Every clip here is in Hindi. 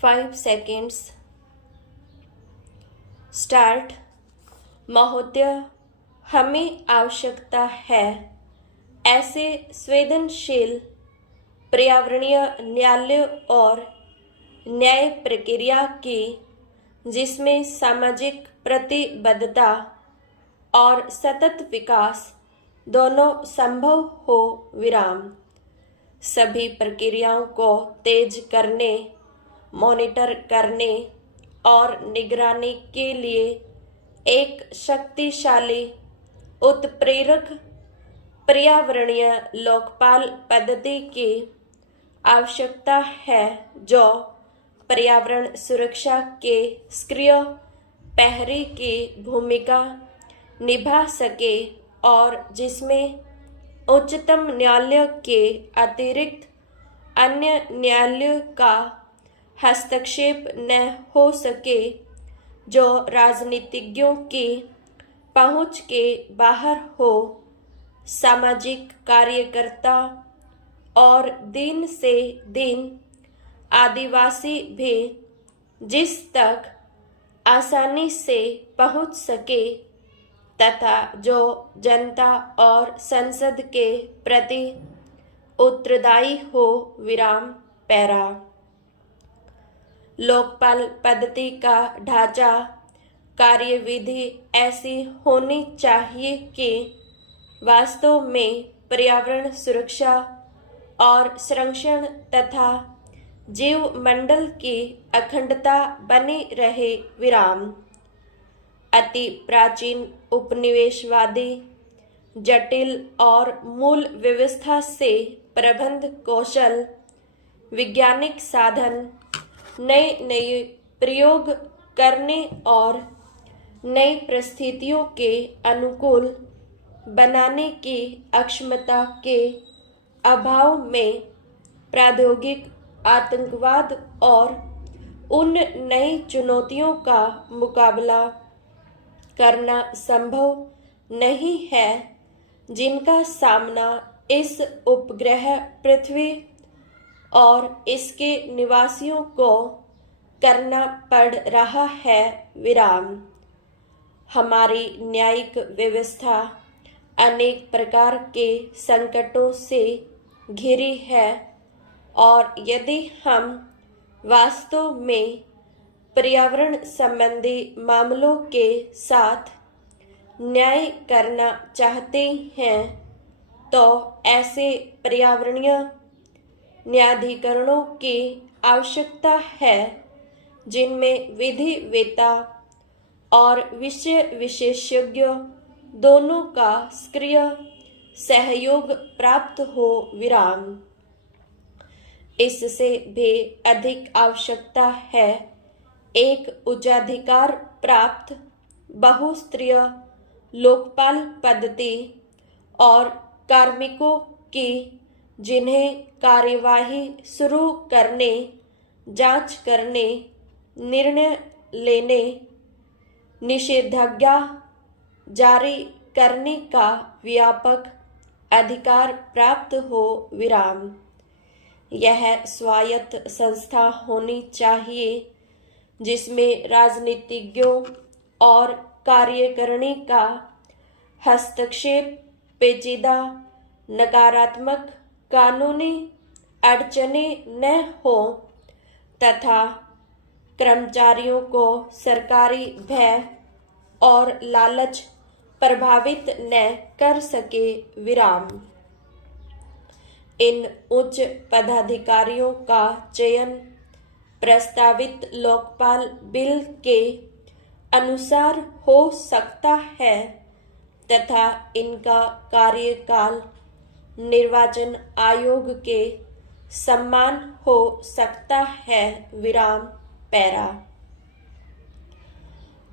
5 seconds. स्टार्ट। महोदय, हमें आवश्यकता है ऐसे संवेदनशील पर्यावरणीय न्यायालय और न्याय प्रक्रिया की जिसमें सामाजिक प्रतिबद्धता और सतत विकास दोनों संभव हो। विराम। सभी प्रक्रियाओं को तेज करने, मॉनिटर करने और निगरानी के लिए एक शक्तिशाली उत्प्रेरक पर्यावरणीय लोकपाल पद्धति की आवश्यकता है जो पर्यावरण सुरक्षा के सक्रिय प्रहरी की भूमिका निभा सके और जिसमें उच्चतम न्यायालय के अतिरिक्त अन्य न्यायालयों का हस्तक्षेप न हो सके, जो राजनीतिज्ञों की पहुंच के बाहर हो। सामाजिक कार्यकर्ता और दिन से दिन आदिवासी भी जिस तक आसानी से पहुंच सके तथा जो जनता और संसद के प्रति उत्तरदायी हो। विराम। पैरा। लोकपाल पद्धति का ढांचा कार्यविधि ऐसी होनी चाहिए कि वास्तव में पर्यावरण सुरक्षा और संरक्षण तथा जीव मंडल की अखंडता बनी रहे। विराम। अति प्राचीन उपनिवेशवादी जटिल और मूल व्यवस्था से प्रबंध कौशल, वैज्ञानिक साधन, नए प्रयोग करने और नई परिस्थितियों के अनुकूल बनाने की अक्षमता के अभाव में प्रौद्योगिक आतंकवाद और उन नई चुनौतियों का मुकाबला करना संभव नहीं है जिनका सामना इस उपग्रह पृथ्वी और इसके निवासियों को करना पड़ रहा है। विराम। हमारी न्यायिक व्यवस्था अनेक प्रकार के संकटों से घिरी है और यदि हम वास्तव में पर्यावरण संबंधी मामलों के साथ न्याय करना चाहते हैं तो ऐसे पर्यावरणीय न्यायाधिकरणों की आवश्यकता है जिनमें विधिवेत्ता और विषय विशेषज्ञ दोनों का सक्रिय सहयोग प्राप्त हो। विराम। इससे भी अधिक आवश्यकता है एक उच्चाधिकार प्राप्त बहुस्तरीय लोकपाल पद्धति और कार्मिकों की जिन्हें कार्यवाही शुरू करने, जांच करने, निर्णय लेने, निषेधाज्ञा जारी करने का व्यापक अधिकार प्राप्त हो। विराम। यह स्वायत्त संस्था होनी चाहिए जिसमें राजनीतिज्ञों और कार्यकारिणी का हस्तक्षेप, पेचीदा नकारात्मक कानूनी अड़चनें न हो तथा कर्मचारियों को सरकारी भय और लालच प्रभावित न कर सके। विराम। इन उच्च पदाधिकारियों का चयन प्रस्तावित लोकपाल बिल के अनुसार हो सकता है तथा इनका कार्यकाल निर्वाचन आयोग के समान हो सकता है। विराम। पैरा।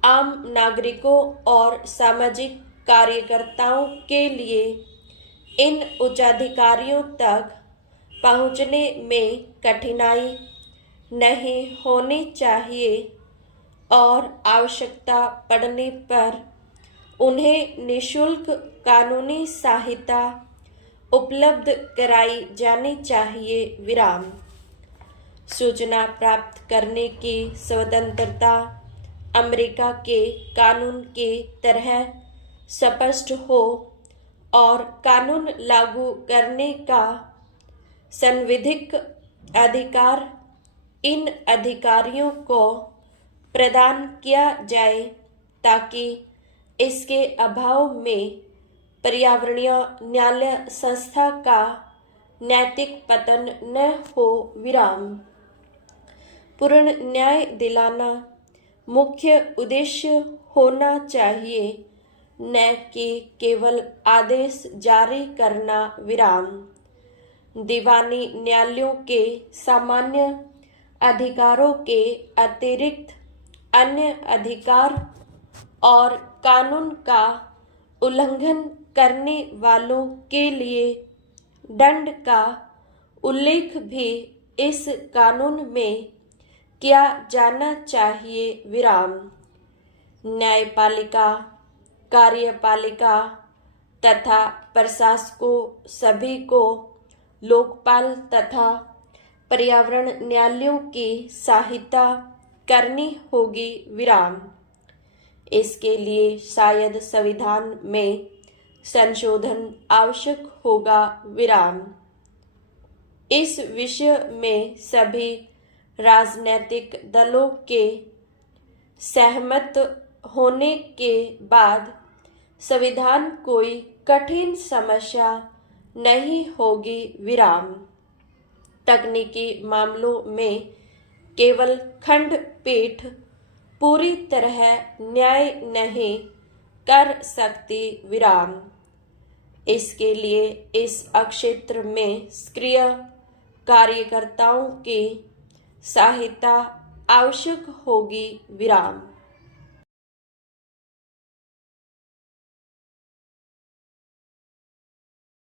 आम नागरिकों और सामाजिक कार्यकर्ताओं के लिए इन उच्चाधिकारियों तक पहुंचने में कठिनाई नहीं होनी चाहिए और आवश्यकता पड़ने पर उन्हें निःशुल्क कानूनी सहायता उपलब्ध कराई जानी चाहिए। विराम। सूचना प्राप्त करने की स्वतंत्रता अमेरिका के कानून के तरह स्पष्ट हो और कानून लागू करने का संवैधानिक अधिकार इन अधिकारियों को प्रदान किया जाए ताकि इसके अभाव में पर्यावरणीय न्याय संस्था का नैतिक पतन न हो। विराम। पूर्ण न्याय दिलाना मुख्य उद्देश्य होना चाहिए, न कि केवल आदेश जारी करना। विराम। दीवानी न्यायालयों के सामान्य अधिकारों के अतिरिक्त अन्य अधिकार और कानून का उल्लंघन करने वालों के लिए दंड का उल्लेख भी इस कानून में किया जाना चाहिए। विराम। न्यायपालिका, कार्यपालिका तथा प्रशासकों सभी को लोकपाल तथा पर्यावरण न्यायालयों की सहायता करनी होगी। विराम। इसके लिए शायद संविधान में संशोधन आवश्यक होगा। विराम। इस विषय में सभी राजनीतिक दलों के सहमत होने के बाद संविधान कोई कठिन समस्या नहीं होगी। विराम। तकनीकी मामलों में केवल खंडपीठ पूरी तरह न्याय नहीं कर सकती। विराम। इसके लिए इस क्षेत्र में सक्रिय कार्यकर्ताओं की सहायता आवश्यक होगी। विराम।